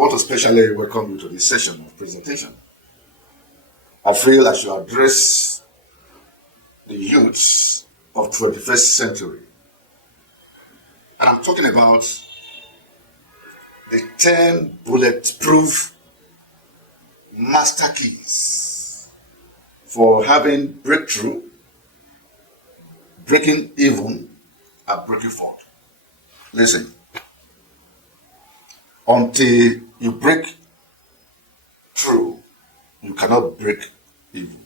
want to specially welcome you to this session of presentation. I feel I should address the youths of 21st century. And I'm talking about the 10 bulletproof master keys for having breakthrough, breaking even, and breaking forth. Listen, until you break through, you cannot break evil.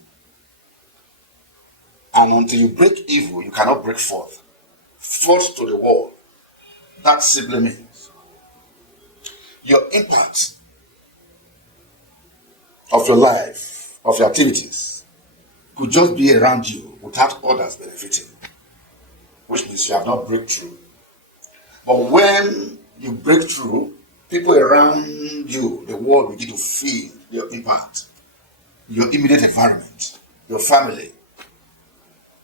And until you break evil, you cannot break forth. Forth to the world. That simply means your impact of your life, of your activities, could just be around you without others benefiting, which means you have not break through. But when you break through, people around you, the world, begin to feel your impact, your immediate environment, your family,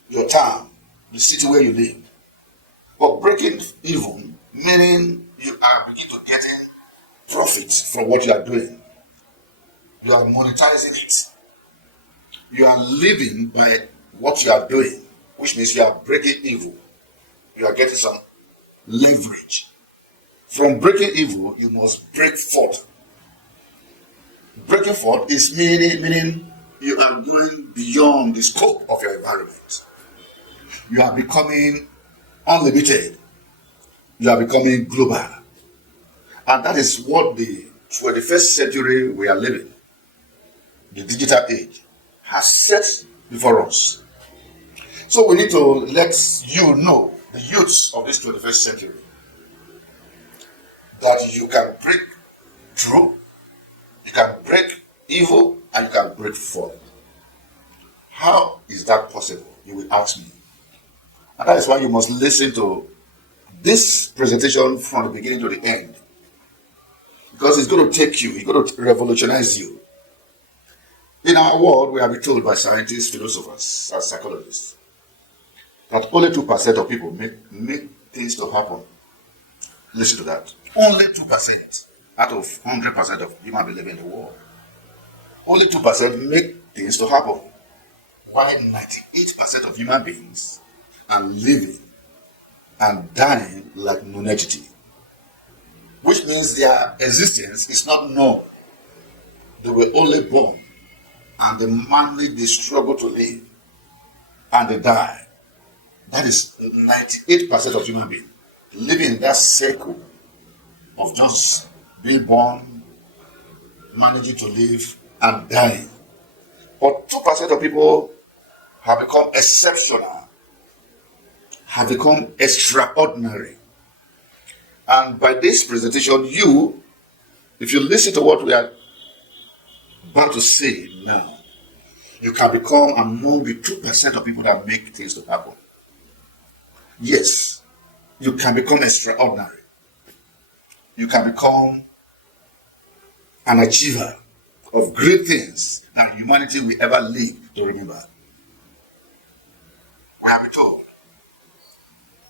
your town, the city where you live. But breaking even, meaning you are beginning to get profit from what you are doing. You are monetizing it. You are living by what you are doing, which means you are breaking evil. You are getting some leverage. From breaking evil, you must break forth. Breaking forth is meaning you are going beyond the scope of your environment. You are becoming unlimited. You are becoming global. And that is what the 21st century we are living, the digital age, has set before us. So we need to let you know, the youths of this 21st century, that you can break through, you can break evil, and you can break forth. How is that possible? You will ask me. And that is why you must listen to this presentation from the beginning to the end. Because it's going to take you, it's going to revolutionize you. In our world, we have been told by scientists, philosophers, and psychologists that only 2% of people make things to happen. Listen to that. Only 2% out of 100% of human beings living in the world. Only 2% make things to happen. While 98% of human beings are living and dying like non-entity. Which means their existence is not known. They were only born and they manage the struggle to live and they die. That is 98% of human beings living in that circle of just being born, managing to live, and dying. But 2% of people have become exceptional, have become extraordinary. And by this presentation, if you listen to what we are about to say now, you can become among the 2% of people that make things to happen. Yes, you can become extraordinary. You can become an achiever of great things and humanity will ever live to remember. We have been told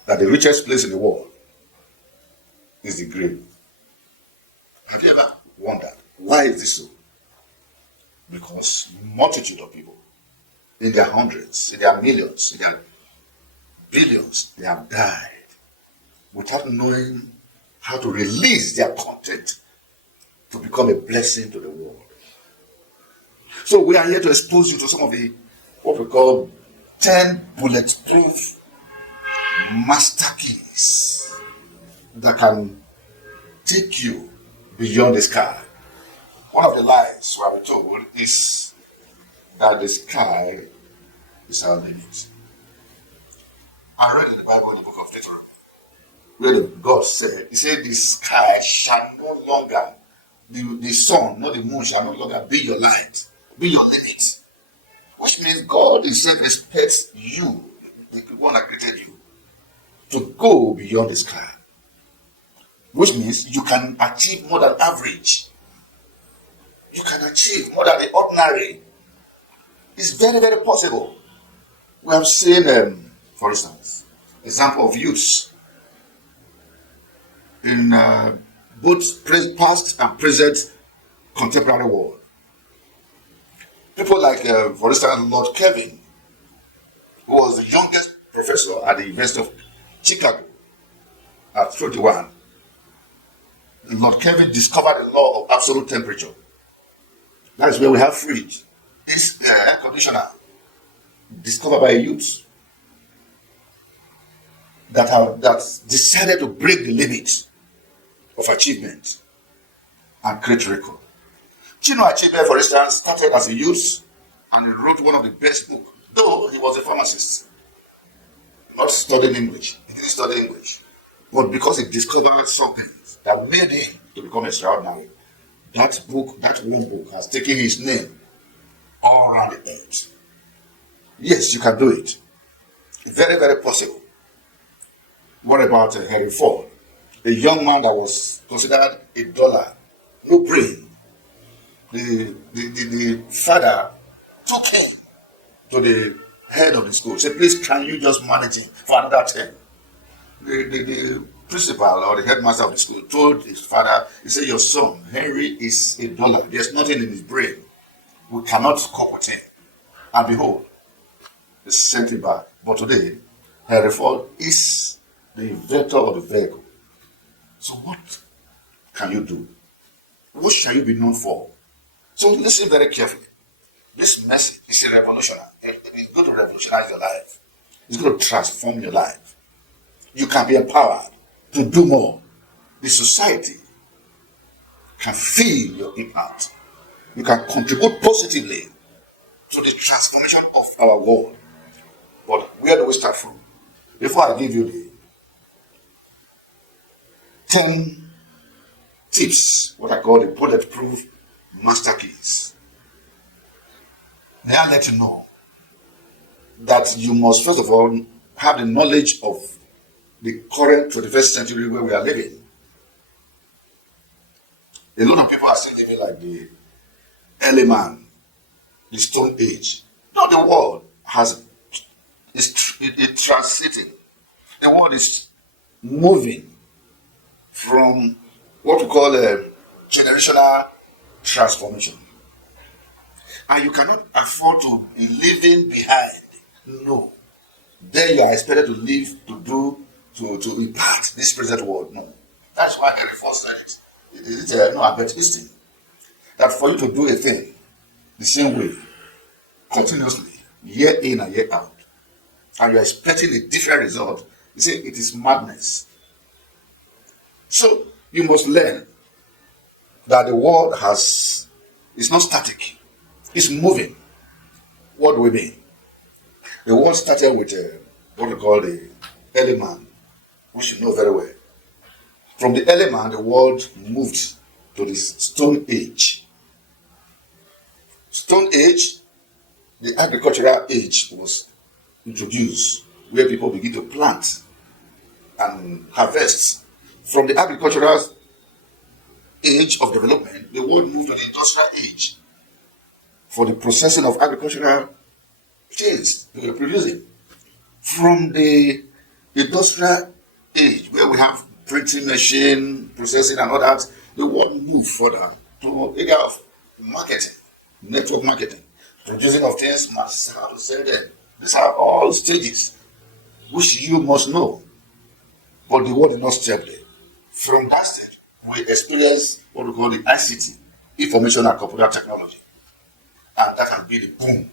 that the richest place in the world is the grave. Have you ever wondered why is this so? Because multitude of people, in their hundreds, in their millions, in their billions, they have died without knowing how to release their content to become a blessing to the world. So we are here to expose you to some of the, what we call 10 bulletproof master keys that can take you beyond the sky. One of the lies we are told is that the sky is our limit. I read in the Bible in the book of Deuteronomy, where God said, He said, the sky shall no longer, the sun, not the moon, shall no longer be your light, be your limit. Which means God Himself expects you, the one that created you, to go beyond the sky. Which means you can achieve more than average. You can achieve more than the ordinary. It's very, very possible. We have seen, for instance, example of youths in both past and present contemporary world. People like, for instance, Lord Kelvin, who was the youngest professor at the University of Chicago at 21. Lord Kelvin discovered the law of absolute temperature. That is where we have fridge. This air conditioner, discovered by youths that decided to break the limits of achievement and create record. Chinua Achebe, for instance, started as a youth and he wrote one of the best books, though he was a pharmacist, not studying English. He didn't study English. But because he discovered something that made him to become extraordinary, that book, that one book, has taken his name all around the earth. Yes, you can do it. Very, very possible. What about Henry Ford? A young man that was considered a dollar, no brain. The father took him to the head of the school. Said, please, can you just manage him for another term? The principal or the headmaster of the school told his father, he said, your son, Henry, is a dollar. There's nothing in his brain. We cannot cope with him. And behold, they sent him back. But today, Henry Ford is the inventor of the vehicle. So what can you do? What shall you be known for? So listen very carefully. This message is a revolutionary. It's going to revolutionize your life. It's going to transform your life. You can be empowered to do more. The society can feel your impact. You can contribute positively to the transformation of our world. But where do we start from? Before I give you the 10 tips, what I call the bulletproof master keys, may I let you know that you must first of all have the knowledge of the current 21st century where we are living. A lot of people are still living like the early man, the Stone Age. No, the world is transiting. The world is moving from what we call a generational transformation. And you cannot afford to be living behind. No. There you are expected to live, to impart this present world. No. That's why Henry Ford said it. It is no advertising. That for you to do a thing the same way, continuously, year in and year out, and you're expecting a different result, you say it is madness. So you must learn that the world is not static, it's moving. What do we mean? The world started with what we call the early man, which you know very well. From the early man, the world moved to the Stone Age. Stone Age, the agricultural age, was introduced, where people begin to plant and harvest. From the agricultural age of development, the world moved to the industrial age for the processing of agricultural things we were producing. From the industrial age, where we have printing machine, processing and all that, the world moved further to the area of marketing, network marketing, producing of things, how to sell them. These are all stages which you must know. But the world is not stable. From that stage, we experience what we call the ICT, information and computer technology. And that has been the boom.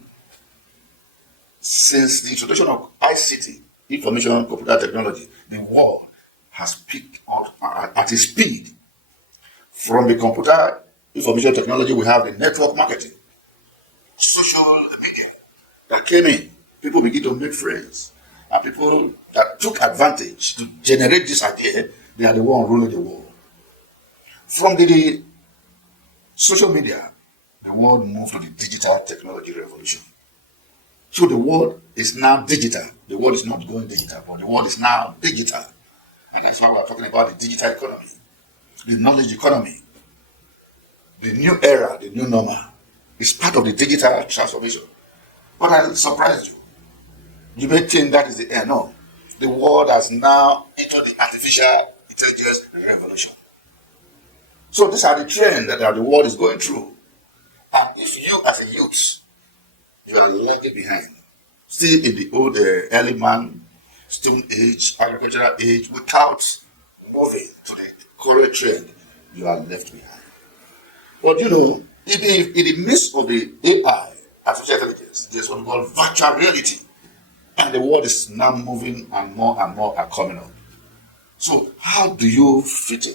Since the introduction of ICT, information and computer technology, the world has picked up at a speed. From the computer information technology, we have the network marketing, social media that came in. People begin to make friends. And people that took advantage to generate this idea, they are the one ruling the world. From the social media, the world moved to the digital technology revolution. So the world is now digital. The world is not going digital, but the world is now digital. And that's why we're talking about the digital economy, the knowledge economy, the new era, the new normal. It's part of the digital transformation. But I'll surprise you. You may think that is the end. No. The world has now entered the artificial intelligence revolution. So these are the trends that the world is going through. And if you as a youth, you are lagging behind, still in the old early man, stone age, agricultural age, without moving to the current trend, you are left behind. But in the midst of the AI, artificial intelligence, there's what we call virtual reality. And the world is now moving and more are coming up. So how do you fit in?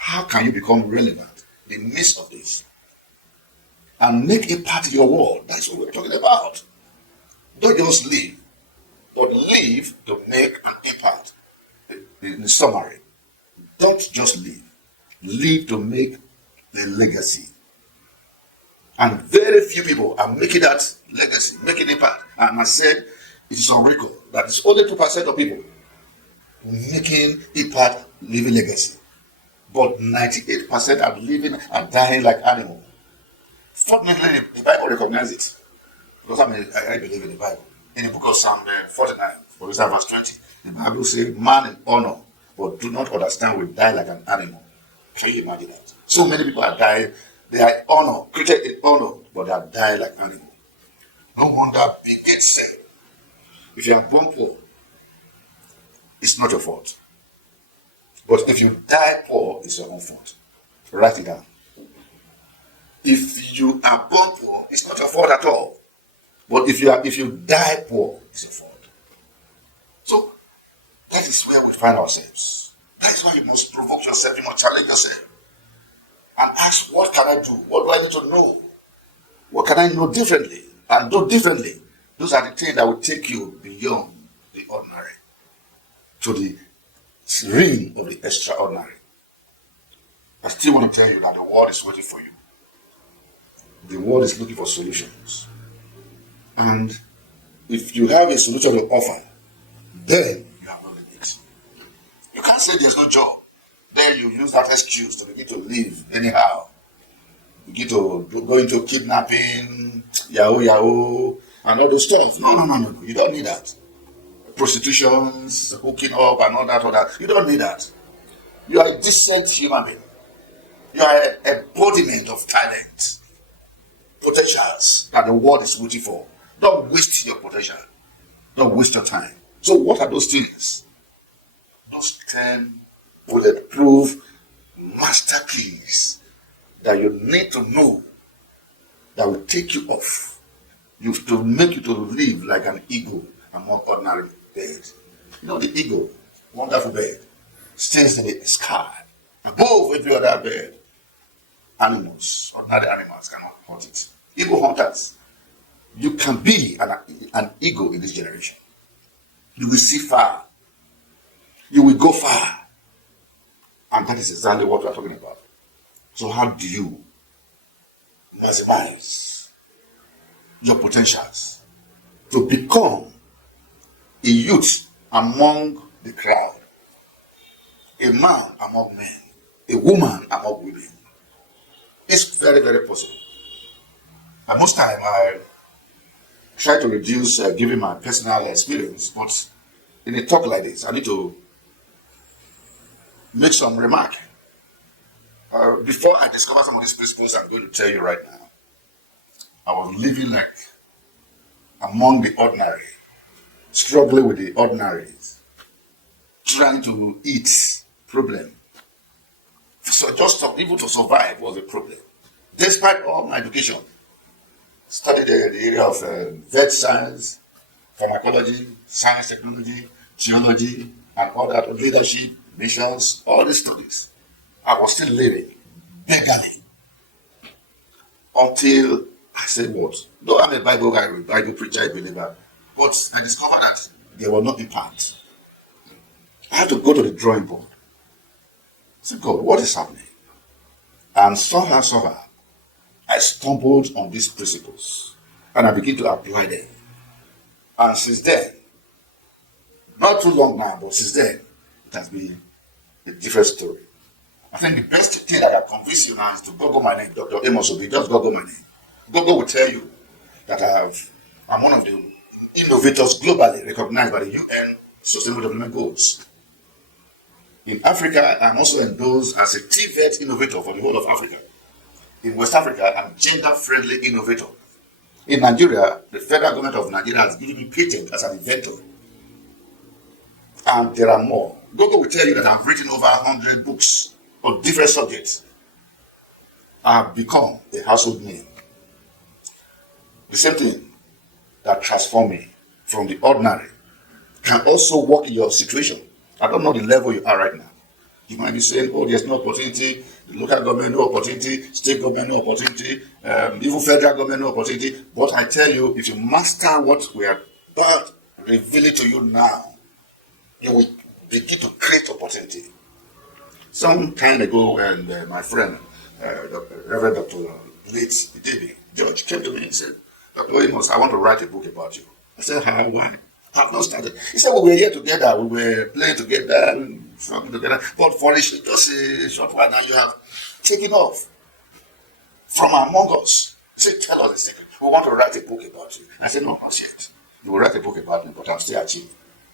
How can you become relevant in the midst of this? And make a part of your world. That's what we're talking about. Don't just live, but live to make an impact. In summary, don't just live. Live to make a legacy. And very few people are making that legacy, making impact. And I said, it is on record that it's only 2% of people making impact, living legacy. But 98% are living and dying like animals. Fortunately, the Bible recognizes it. Because I believe in the Bible. In the book of Psalm 49, for example, verse 20, the Bible says, man in honor, but do not understand, will die like an animal. Can you imagine that? So many people are dying. They are honor, created in honor, but they are dying like animals. No wonder Bill Gates said, if you are born poor, it's not your fault. But if you die poor, it's your own fault. Write it down. If you are born poor, it's not your fault at all. But if you die poor, it's your fault. So that is where we find ourselves. That is why you must provoke yourself, you must challenge yourself. And ask, what can I do? What do I need to know? What can I know differently? And do differently. Those are the things that will take you beyond the ordinary to the realm of the extraordinary. I still want to tell you that the world is waiting for you. The world is looking for solutions. And if you have a solution to offer, then you have no limits. You can't say there's no job. Then you use that excuse to begin to live anyhow. Begin to go into kidnapping, yahoo, and all those stuff. No. You don't need that. Prostitutions, hooking up, and all that. You don't need that. You are a decent human being. You are an embodiment of talent, potentials that the world is waiting for. Don't waste your potential. Don't waste your time. So what are those things? Those 10 bulletproof master keys that you need to know that will take you off. To make you to live like an eagle among ordinary birds. The eagle, wonderful bird, stays in the sky above every other bird. Animals, ordinary animals cannot hunt it. Eagle hunters. You can be an eagle in this generation. You will see far. You will go far. And that is exactly what we are talking about. So how do you maximize your potentials to become a youth among the crowd, a man among men, a woman among women? It's very, very possible. And most time I try to reduce giving my personal experience, but in a talk like this, I need to make some remark. Before I discover some of these principles I'm going to tell you right now, I was living like among the ordinary, struggling with the ordinaries, trying to eat, problem. So just even to survive was a problem. Despite all my education, studied the area of vet science, pharmacology, science, technology, geology, and all that, leadership, missions, all these studies. I was still living beggarly until I said what? Though I'm a Bible guy, Bible preacher, I believer, but I discovered that there were no impact. I had to go to the drawing board. I said, God, what is happening? And somehow, I stumbled on these principles and I began to apply them. And since then, not too long now, but since then, it has been a different story. I think the best thing that can convince you now is to Google my name, Dr. Amos Obi. Just Google my name. Google will tell you that I'm one of the innovators globally recognized by the UN Sustainable Development Goals. In Africa, I'm also endorsed as a TVET innovator for the whole of Africa. In West Africa, I'm gender-friendly innovator. In Nigeria, the federal government of Nigeria has given me patent as an inventor. And there are more. Google will tell you that I've written over 100 books on different subjects. I have become a household name. The same thing that transformed me from the ordinary can also work in your situation. I don't know the level you are right now. You might be saying, oh, there's no opportunity, the local government, no opportunity, state government, no opportunity, even federal government, no opportunity. But I tell you, if you master what we are about revealing to you now, you will begin to create opportunity. Some time ago, and my friend, Reverend Dr. Late David George, came to me and said, Dr. Amos, I want to write a book about you. I said, how? Why? I have not started. He said, well, we were here together, we were playing together, something together, but for just a short while now, you have taken off from among us. He said, tell us the secret. We want to write a book about you. I said, no, not yet. You will write a book about me, but I'm still achieving.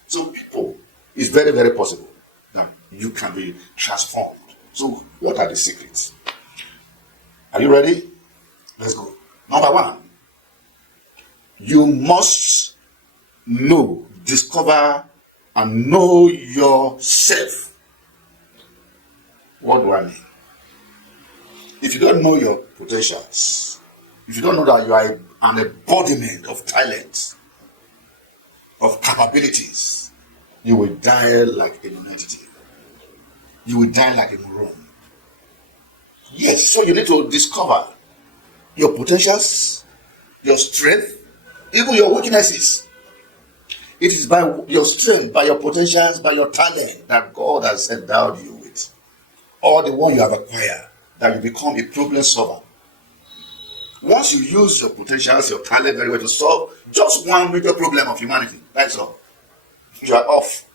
So people, it's very, very possible that you can be transformed. So what are the secrets? Are you ready? Let's go. Number one, you must know, discover, and know yourself. What do I mean? If you don't know your potentials, if you don't know that you are an embodiment of talents, of capabilities, you will die like a lunatic. You will die like a moron. Yes, so you need to discover your potentials, your strength, even your weaknesses. It is by your strength, by your potentials, by your talent that God has endowed you with, or the one you have acquired, that you become a problem solver. Once you use your potentials, your talent very well to solve just one major problem of humanity, that's all. You are off.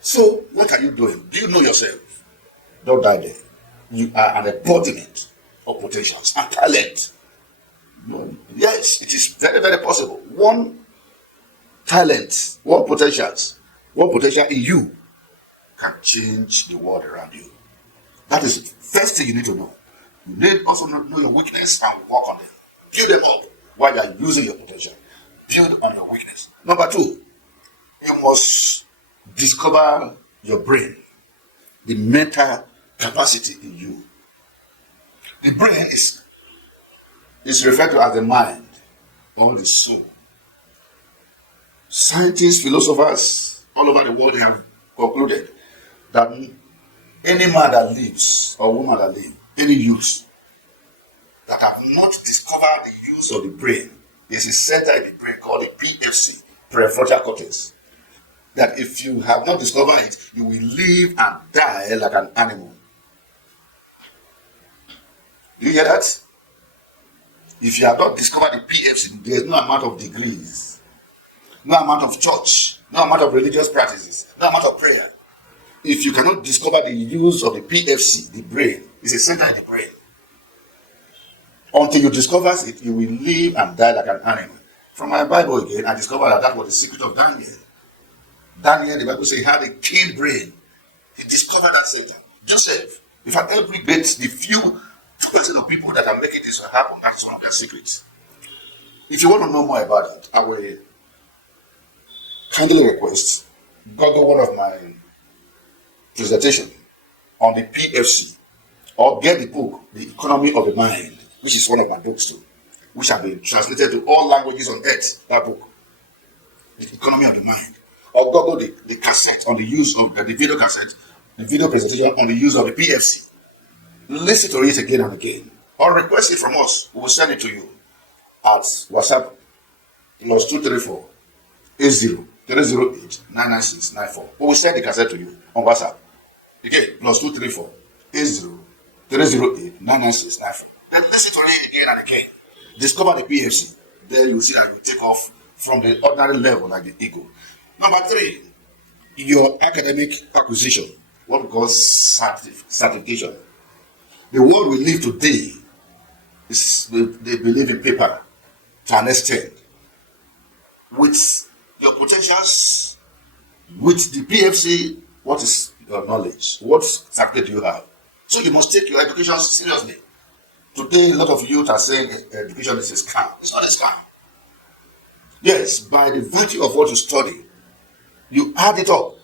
So, what are you doing? Do you know yourself? Don't die there. You are an embodiment of potentials and talent. Yes, it is very, very possible. One talent, one potential in you can change the world around you. That is the first thing you need to know. You need also to know your weakness and work on them. Build them up while you are using your potential. Build on your weakness. Number two, you must discover your brain, the mental capacity in you. The brain is referred to as the mind or the soul. Scientists, philosophers all over the world have concluded that any man that lives or woman that lives, any youth that have not discovered the use of the brain, there's a center in the brain called the PFC, prefrontal cortex. That if you have not discovered it, you will live and die like an animal. Do you hear that? If you have not discovered the PFC, there is no amount of degrees, no amount of church, no amount of religious practices, no amount of prayer. If you cannot discover the use of the PFC, the brain, it's a center in the brain. Until you discover it, you will live and die like an animal. From my Bible again, I discovered that was the secret of Daniel. Daniel, the Bible says, he had a keen brain. He discovered that center. Joseph, in fact, every bit, the few 2% of people that are making this happen, that's one of their secrets. If you want to know more about it, I will kindly request Google one of my presentation on the PFC, or get the book, The Economy of the Mind, which is one of my books too, which have been translated to all languages on earth, that book, The Economy of the Mind. Or Google the cassette on the use of the video cassette, the video presentation on the use of the PFC. Listen to it again and again. Or request it from us. We will send it to you at WhatsApp +234 80 308 996 94. We will send the cassette to you on WhatsApp. Again, +234 80 308 996 94. Then listen to it again and again. Discover the PFC. Then you will see that you take off from the ordinary level like the eagle. Number three, your academic acquisition, what we call certification. The world we live today they believe in paper to an extent. With your potentials, with the PFC, What is your knowledge? What certificate do you have? So you must take your education seriously. Today, a lot of youth are saying education is a scam. It's not a scam. Yes, by the virtue of what you study, you add it up.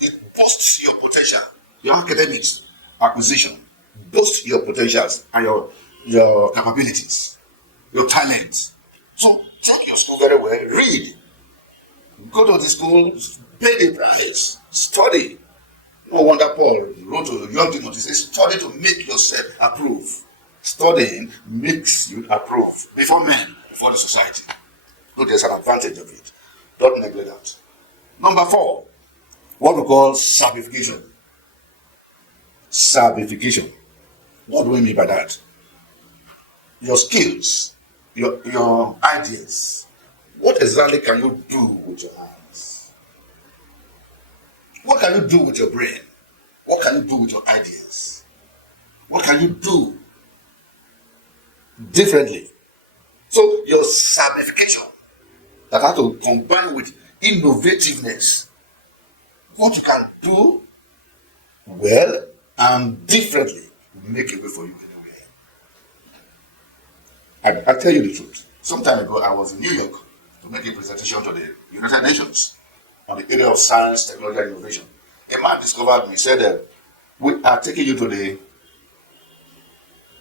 It boosts your potential, your academics, acquisition, boosts your potentials and your capabilities, your talents. So take your school very well, read, go to the school, pay the price, study. No wonder Paul wrote to young Timothy, he says, study to make yourself approve. Studying makes you approve before men, before the society. So there's an advantage of it. Don't neglect that. Number 4, what we call certification. Certification. What do we mean by that? Your skills, your ideas. What exactly can you do with your hands? What can you do with your brain? What can you do with your ideas? What can you do differently? So your certification that has to combine with innovativeness. What you can do well and differently will make a way for you anywhere. I tell you the truth. Some time ago, I was in New York to make a presentation to the United Nations on the area of science, technology, and innovation. A man discovered me, said, we are taking you to the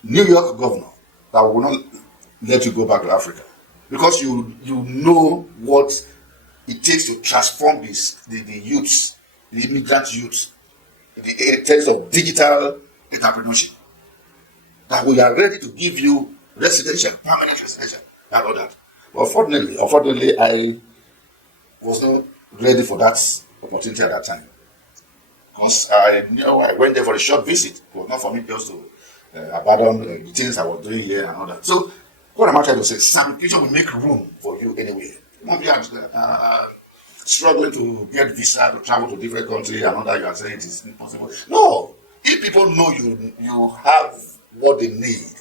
New York governor that will not let you go back to Africa because you know what it takes to transform the youths, the immigrant youth, in terms of digital entrepreneurship. That we are ready to give you residential, permanent residential, and all that. But unfortunately, I was not ready for that opportunity at that time. Because I went there for a short visit. It was not for me just to abandon the things I was doing here and all that. So, what am I trying to say? Certification will make room for you anyway. Maybe I'm struggling to get visa to travel to different countries and all that. You are saying it is impossible. No, if people know you have what they need,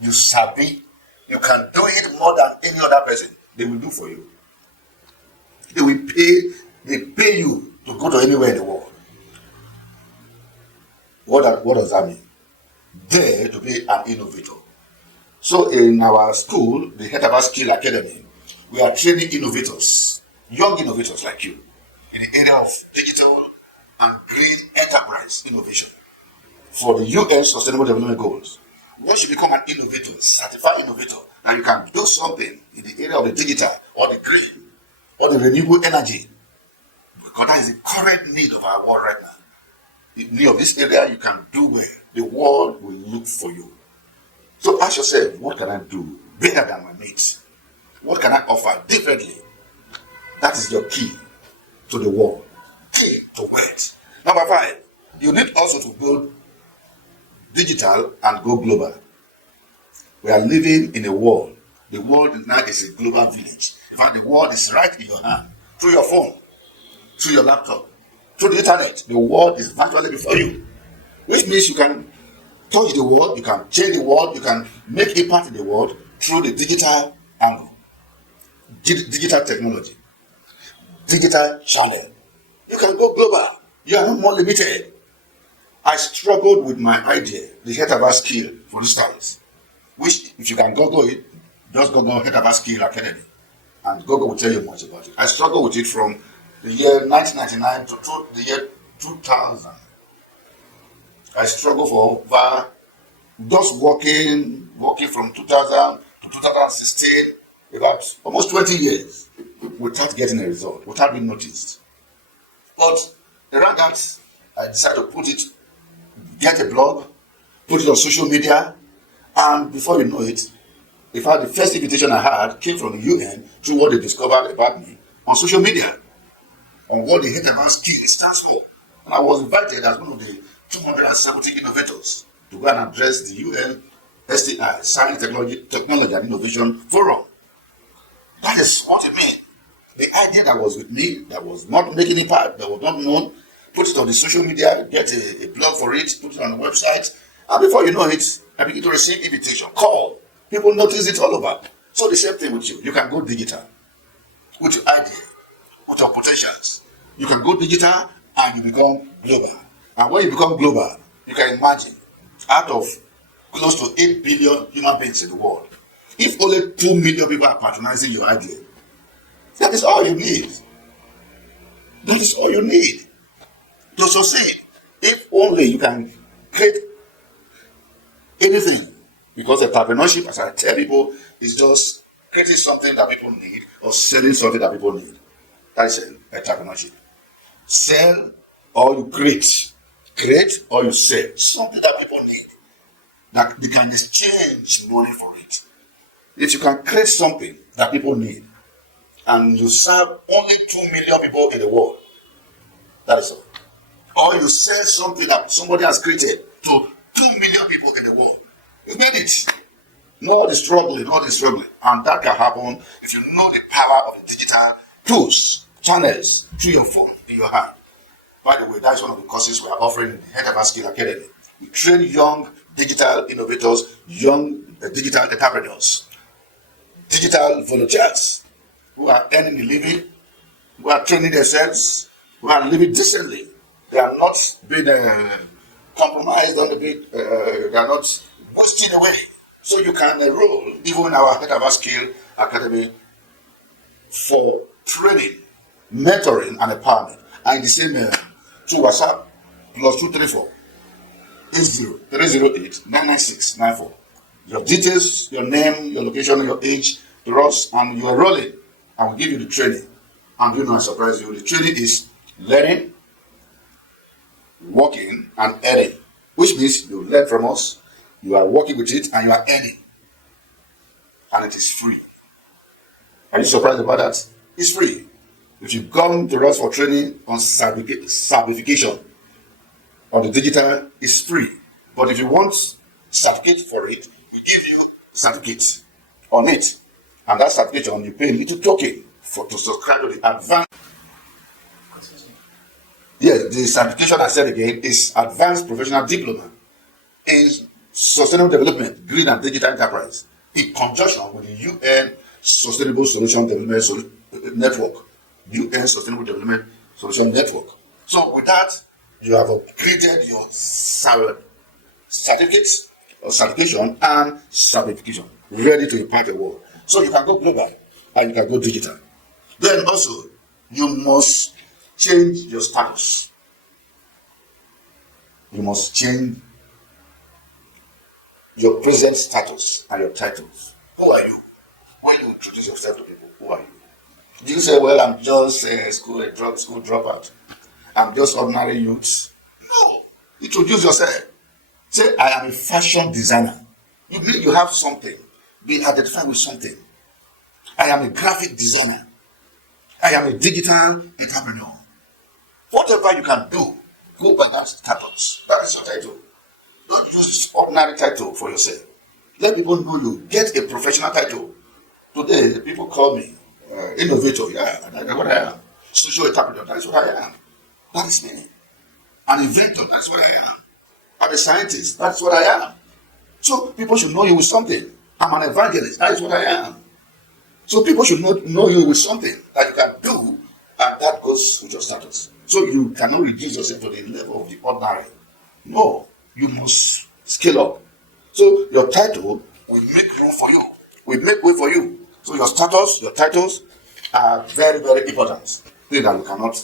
you sabi, you can do it more than any other person. They will do for you. They pay you to go to anywhere in the world. What does that mean? There to be an innovator. So in our school, the Hetaba Skill Academy, we are training innovators, young innovators like you, in the area of digital and green enterprise innovation for the UN Sustainable Development Goals. Once you become an innovator, certified innovator, and you can do something in the area of the digital or the green or the renewable energy, because that is the current need of our world right now. In need of this area, you can do well. The world will look for you. So ask yourself, what can I do better than my mates? What can I offer differently? That is your key to the world. Key to wealth. Number 5, you need also to go digital and go global. We are living in a world. The world now is a global village. In fact, the world is right in your hand. Through your phone, through your laptop, through the internet. The world is virtually before you. Which means you can touch the world, you can change the world, you can make impact in the world through the digital angle. Digital technology. Digital channel. You can go global. You are not more limited. I struggled with my idea, the Hetaba Skill, for instance, which if you can Google it, just Google Hetaba Skill Academy, and Google will tell you much about it. I struggled with it from the year 1999 to the year 2000. I struggled for over just working from 2000 to 2016, about almost 20 years, without getting a result, without being noticed. But around that, I decided to get a blog, put it on social media, and before you know it, in fact, the first invitation I had came from the UN through what they discovered about me on social media, on what the Hetaba Skill stands for. And I was invited as one of the 270 innovators to go and address the UN STI, Science, Technology and Innovation Forum. That is what it meant. The idea that was with me, that was not making impact, that was not known, put it on the social media, get a blog for it, put it on the website, and before you know it, I begin to receive invitation, call. People notice it all over. So the same thing with you. You can go digital with your idea, with your potentials. You can go digital and you become global. And when you become global, you can imagine, out of close to 8 billion human beings in the world, if only 2 million people are patronizing your idea, that is all you need. That is all you need to succeed. If only you can create anything. Because entrepreneurship, as I tell people, is just creating something that people need or selling something that people need. That is entrepreneurship. Sell or you create. Create or you sell something that people need. That they can exchange money for it. If you can create something that people need and you serve only 2 million people in the world, that is all. Or you sell something that somebody has created to 2 million people in the world. You made it. No the struggling. And that can happen if you know the power of the digital tools, channels, through your phone, in your hand. By the way, that's one of the courses we are offering in the Head of Our Skill Academy. We train young digital innovators, young digital entrepreneurs, digital volunteers who are earning a living, who are training themselves, who are living decently. They are not being compromised on the bit, they are not wasting away. So you can enroll even in our Head of Our Skill Academy for training, mentoring, and empowerment. And the same through WhatsApp +234 80 99694. Your details, your name, your location, your age to us, and you are rolling. I will give you the training. And you know, I surprise you. The training is learning, working, and earning, which means you learn from us, you are working with it, and you are earning. And it is free. Are you surprised about that? It's free. If you come to us for training on certification on the digital, it's free. But if you want certificate for it, we give you certificate on it. And that certification, you pay a little token to subscribe to the advanced. Yes, the certification, I said again, is Advanced Professional Diploma in Sustainable Development, Green and Digital Enterprise, in conjunction with the UN Sustainable Solution Development Network. UN Sustainable Development Solution Network. So with that, you have upgraded your certificates or certification and certification, ready to impact the world. So you can go global and you can go digital. Then also, you must change your status. You must change your present status and your titles. Who are you? When you introduce yourself to people, who are you? Do you say, well, I'm just a school dropout. I'm just ordinary youth? No. Introduce yourself. Say, I am a fashion designer. You mean you have something. Be identified with something. I am a graphic designer. I am a digital entrepreneur. Whatever you can do, go by that status. That is your title. Don't use ordinary title for yourself. Let people know you. Get a professional title. Today, people call me innovator. Yeah, that's what I am. Social entrepreneur. That's what I am. That is me. An inventor. That's what I am. I'm a scientist. That's what I am. So people should know you with something. I'm an evangelist. That is what I am. So people should know you with something that you can do, and that goes with your status. So you cannot reduce yourself to the level of the ordinary. No, you must scale up. So your title will make room for you. Will make way for you. So your status, your titles are very, very important. Things that you cannot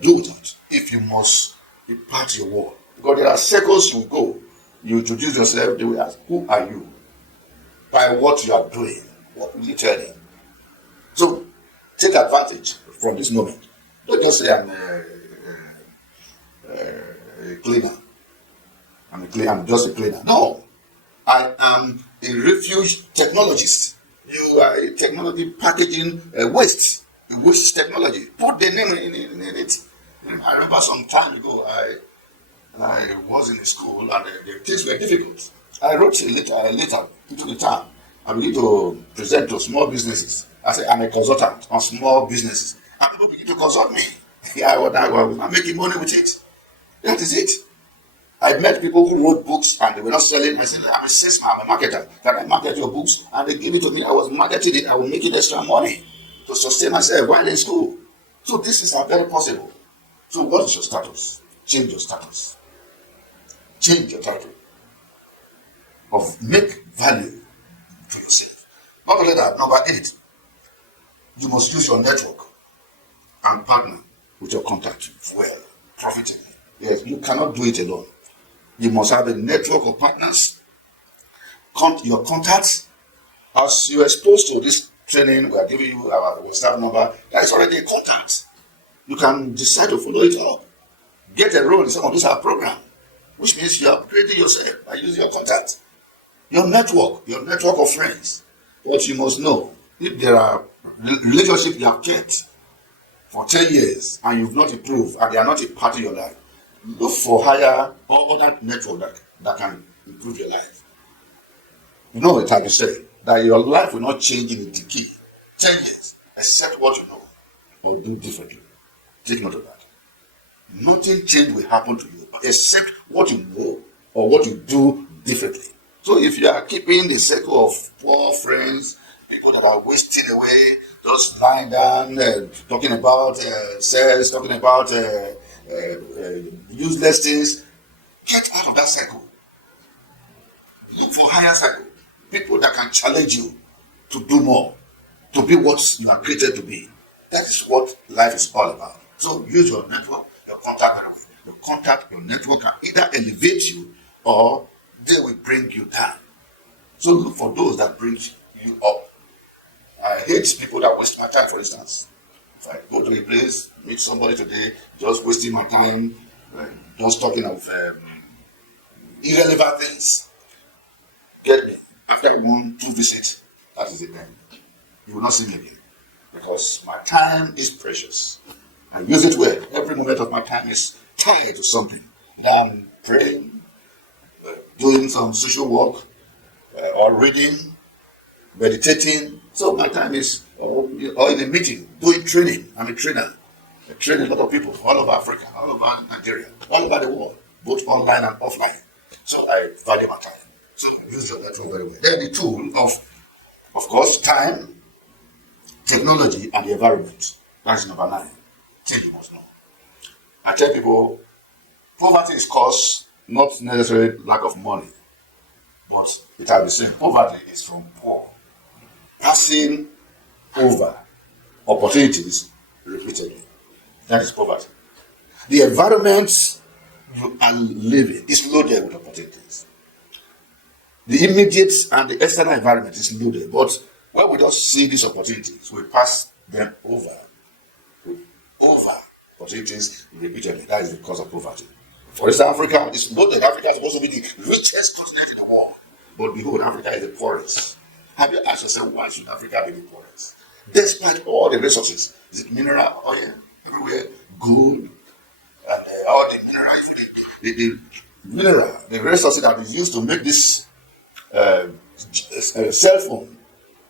do without. If you must impact your world. Because there are circles you go. You introduce yourself, they will ask, who are you? By what you are doing. What will you tell them? So take advantage from this moment. Don't just say I'm a cleaner. I'm just a cleaner. No. I am a refuge technologist. You are a technology packaging waste technology. Put the name in it. I remember some time ago, I was in a school and the things were difficult. I wrote a letter into the town. I began to present to small businesses. I said, I'm a consultant on small businesses. And people begin to consult me. I'm making money with it. That is it. I met people who wrote books and they were not selling. I said, I'm a salesman, I'm a marketer. Can I market your books? And they gave it to me. I was marketing it. I was making extra money to sustain myself while in school. So this is very possible. So what is your status? Change your status. Change your title. Of make value to yourself. Not only that, number 8, you must use your network and partner with your contact well, profitably. Yes, you cannot do it alone. You must have a network of partners, your contacts. As you are exposed to this training, we are giving you our WhatsApp number. That is already a contact. You can decide to follow it up. Get a role in some of these our program, which means you are upgrading yourself by using your contact. Your network of friends. But you must know, if there are relationships you have kept for 10 years and you've not improved and they are not a part of your life, look for higher or other network that can improve your life. You know what I can say? That your life will not change in a decay. 10 years, except what you know or do differently. Take note of that. Nothing change will happen to you except what you know or what you do differently. So if you are keeping the circle of poor friends, people that are wasting away, just lying down, talking about sex, talking about useless things, get out of that circle. Look for higher circle. People that can challenge you to do more, to be what you are created to be. That is what life is all about. So use your network, your contact. Your contact, your network can either elevate you or they will bring you down. So look for those that bring you up. I hate people that waste my time, for instance. If I go to a place, meet somebody today, just wasting my time, just talking of irrelevant things. Get me. After 1-2 visits, that is the end. You will not see me again. Because my time is precious. I use it well. Every moment of my time is tied to something. I'm praying, doing some social work, or reading, meditating. So my time is, or in a meeting, doing training. I'm a trainer. I train a lot of people all over Africa, all over Nigeria, all over the world, both online and offline. So I value my time. So use your network very well. Then the tool of course, time, technology, and the environment. That's number 9. Thing you must know. I tell people, poverty is caused not necessarily lack of money, but it has the same. Poverty is from poor, passing over opportunities repeatedly. That is poverty. The environment you are living is loaded with opportunities. The immediate and the external environment is loaded, but when we don't see these opportunities, we pass them over. Opportunities repeatedly. That is the cause of poverty. For instance, Africa is loaded. Africa is supposed to be the richest continent in the world, but behold, Africa is the poorest. Have you asked yourself, why should Africa be the poorest? Despite all the resources, is it mineral oil everywhere, gold, and all the mineral, the resources that is used to make this cell phone.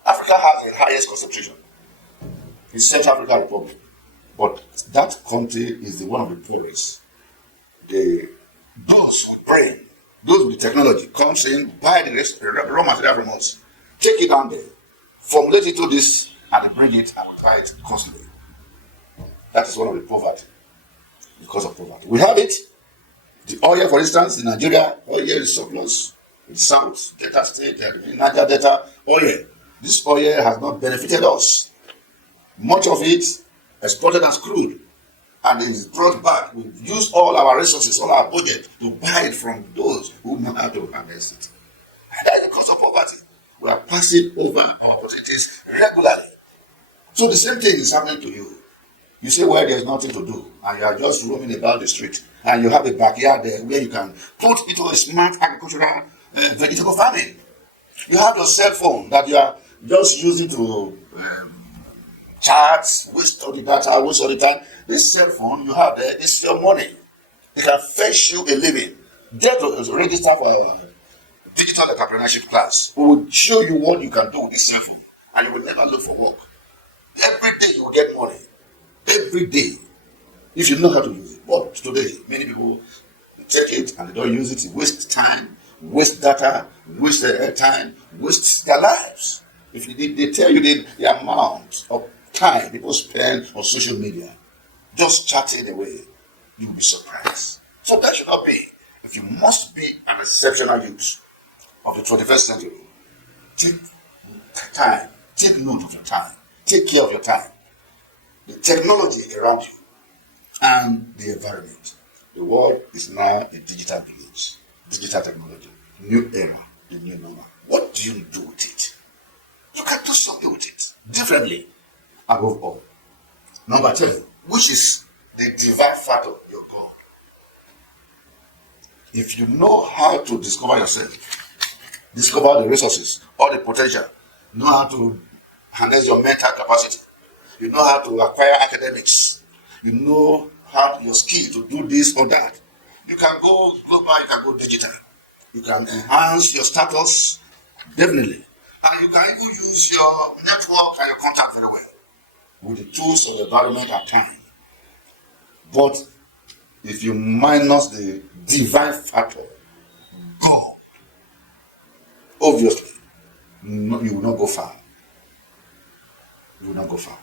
Africa has the highest concentration. It's Central African Republic. But that country is the one of the poorest. Those with brain, those with the technology, comes in, buy the raw material from us, take it down there, formulate it to this, and they bring it and we buy it constantly. That is one of the poverty, because of poverty. We have it. The oil, for instance, in Nigeria, oil is surplus. In South, Delta State, Niger Delta, oil. This oil has not benefited us. Much of it exported as crude and is brought back. We use all our resources, all our budget to buy it from those who know how to harvest it. And that is because of poverty. We are passing over our opportunities regularly. So the same thing is happening to you. You say, well, there's nothing to do, and you are just roaming about the street, and you have a backyard there where you can put into a smart agricultural vegetable farming. You have your cell phone that you are just using to charts, waste all the data, waste all the time. This cell phone you have there is your money. It can fetch you a living. There to register for a digital entrepreneurship class. We will show you what you can do with this cell phone, and you will never look for work. Every day you will get money. Every day, if you know how to use it. But today, many people take it and they don't use it. They waste time, waste data, waste their time, waste their lives. If they tell you the amount of time people spend on social media, just chatting away, you will be surprised. So that should not be. If you must be an exceptional youth of the 21st century, take time, take note of your time, take care of your time, the technology around you, and the environment. The world is now a digital village, digital technology, new era, the new normal. What do you do with it? You can do something with it differently. Above all, number 10, which is the divine factor, your God. If you know how to discover yourself, discover the resources or the potential, know how to harness your mental capacity, you know how to acquire academics, you know how your skill to do this or that, you can go global, you can go digital, you can enhance your status, definitely, and you can even use your network and your contact very well with the tools of the environment at time. But if you minus the divine factor, God, obviously, you will not go far. You will not go far.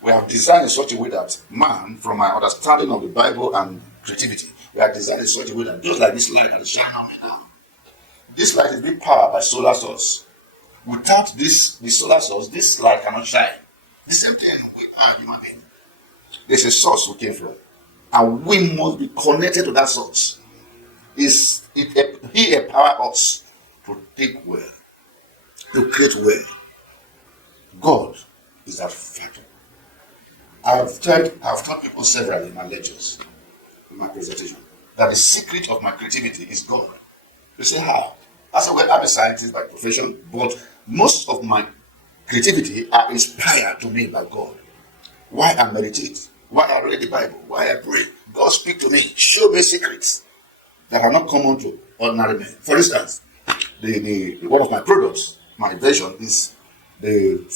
We have designed in such a way that man, from my understanding of the Bible and creativity, we have designed in such a way that just like this light that is shining on me now, this light is being powered by solar source. Without the solar source, this light cannot shine. The same thing with our human being. There's a source we came from, and we must be connected to that source. He empowers us to think well, to create well. God is that factor. I've taught people several in my lectures, in my presentation, that the secret of my creativity is God. You say, how? I said, well, I'm a scientist by profession, but most of my creativity are inspired to me by God. Why I meditate, why I read the Bible, why I pray. God speak to me, show me secrets that are not common to ordinary men. For instance, one of my products, my invention, is the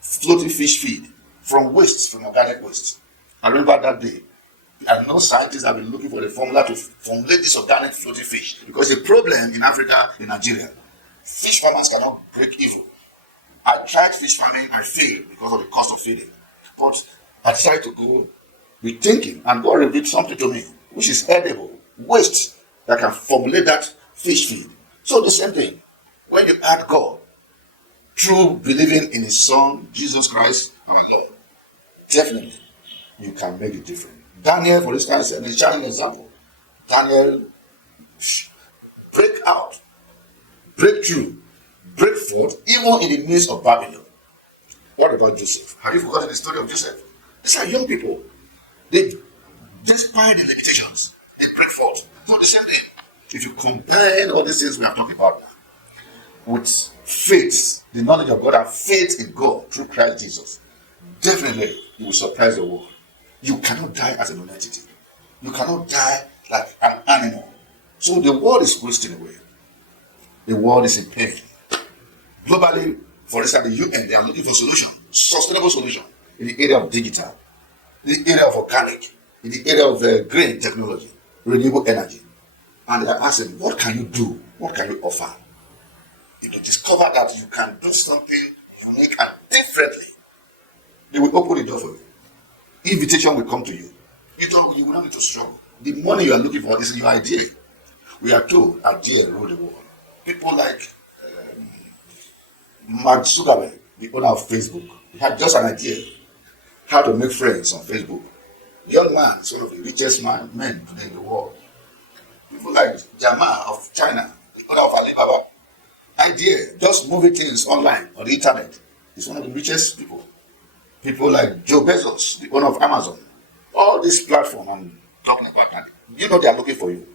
floating fish feed from organic waste. I remember that day. I know scientists have been looking for the formula to formulate this organic floating fish because the problem in Africa, in Nigeria, fish farmers cannot break even. I tried fish farming, I failed because of the cost of feeding. But I tried to go with thinking, and God revealed something to me, which is edible, waste that can formulate that fish feed. So the same thing, when you add God, through believing in His Son, Jesus Christ, our Lord, definitely you can make it different. Daniel, for instance, is a shining example. Daniel break out, break through, break forth, even in the midst of Babylon. What about Joseph? Have you forgotten the story of Joseph? These are young people. They, despite the limitations, they break forth. Do the same thing. If you combine all these things we are talking about now with faith, the knowledge of God and faith in God through Christ Jesus, definitely you will surprise the world. You cannot die as a non-entity. You cannot die like an animal. So the world is wasting away. The world is in pain. Globally, for instance, the UN, they are looking for solutions, sustainable solutions in the area of digital, in the area of organic, in the area of green technology, renewable energy. And they are asking, what can you do? What can you offer? If you discover that you can do something unique and differently, they will open the door for you. Invitation will come to you. You will not need to struggle. The money you are looking for is in your idea. We are told idea rule the world. People like Mark Zuckerberg, the owner of Facebook, he had just an idea how to make friends on Facebook. The young man is one of the richest men today in the world. People like Jama of China, the owner of Alibaba, idea just moving things online on the internet. He's one of the richest people. People like Joe Bezos, the owner of Amazon, all these platforms I'm talking about now, you know they are looking for you.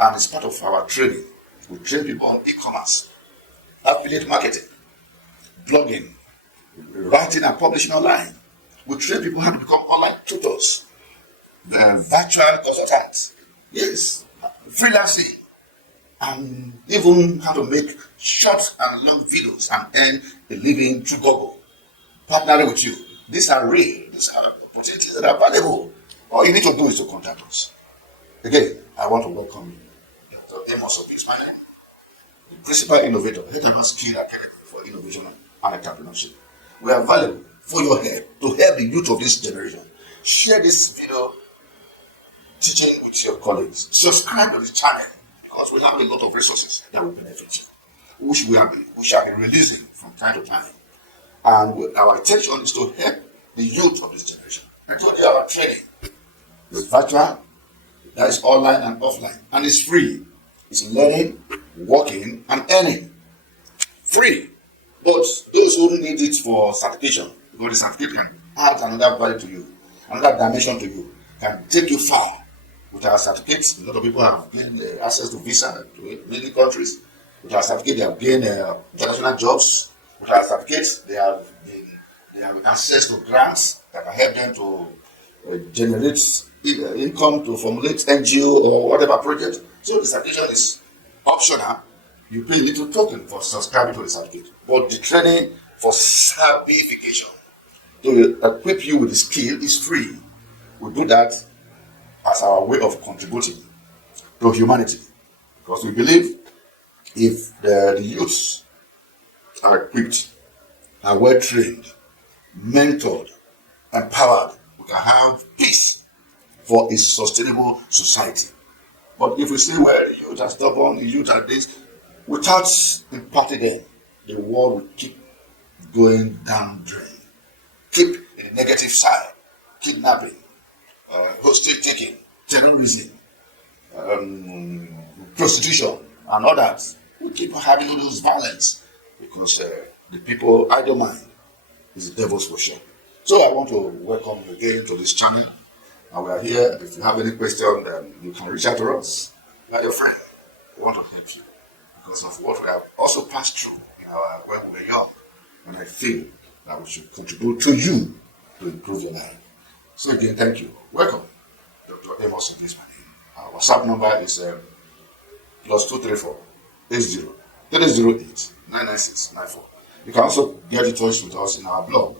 And it's part of our training. We train people on e-commerce, affiliate marketing, blogging, writing and publishing online. We train people how to become online tutors, virtual consultants, yes, freelancing, and even how to make short and long videos and earn a living through Google, partnering with you. These are real. These are opportunities that are valuable. All you need to do is to contact us. Again, I want to welcome you, Dr. Amos Opis, my name, the principal innovator, Hetman Skill Academy for Innovation and Entrepreneurship. We are valuable for your help to help the youth of this generation. Share this video teaching with your colleagues. Subscribe to the channel because we have a lot of resources that will benefit you, we shall be releasing from time to time. And our intention is to help the youth of this generation. I told you our training is virtual, that is online and offline, and it's free. It's learning, working, and earning. Free. But those who need it for certification, because the certificate can add another value to you, another dimension to you, can take you far. With our certificates, a lot of people have gained access to visa to many countries. With our certificate, they have gained international jobs. With our certificates, they have access to grants that can help them to generate income to formulate NGO or whatever project. So the certification is optional. You pay a little token for subscribing to the certificate. But the training for certification to equip you with the skill is free. We do that as our way of contributing to humanity. Because we believe if the youths are equipped, are well trained, mentored, empowered, we can have peace for a sustainable society. But if we say, well, the youth are stubborn, the youth are this, without imparting them, the world will keep going down drain. Keep in the negative side, kidnapping, hostage taking, terrorism, prostitution, and others. We keep having all those violence because the people idle mind is the devil's worship. So I want to welcome you again to this channel. And we are here. If you have any question, you can reach out to us. We are your friend. We want to help you because of what we have also passed through when we were young. And I feel that we should contribute to you to improve your life. So again, thank you. Welcome. Dr. Amos is my name. Our WhatsApp number is +234 80 308 99694. You can also get in touch with us in our blog.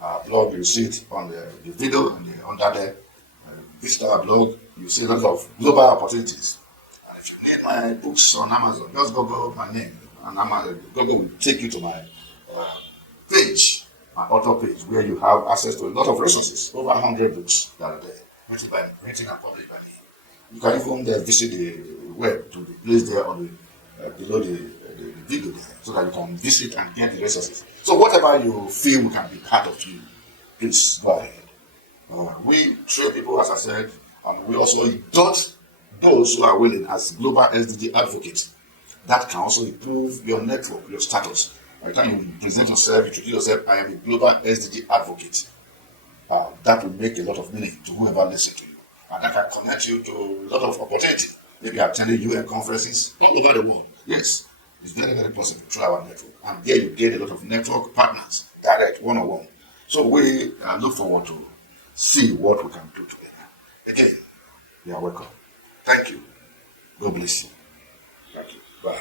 Our blog, you see it on the video and under there. Visit our blog, you see a lot of global opportunities. And if you need my books on Amazon, just Google my name. And Google will take you to my page, my author page, where you have access to a lot of resources, over 100 books that are there, written and published by me. You can even visit the web to the place there on below the video there, so that you can visit and get the resources. So whatever you feel we can be part of you, please go ahead. We train people, as I said, and we also adopt those who are willing as global SDG advocates. That can also improve your network, your status. By the time you present yourself, introduce yourself, I am a global SDG advocate. That will make a lot of meaning to whoever listens to you. And that can connect you to a lot of opportunity. Maybe attending UN conferences all over the world. Yes, it's very, very possible through our network. And there you get a lot of network partners, direct, one-on-one. So we look forward to see what we can do together. Again, you are welcome. Thank you. God bless you. Thank you. Bye.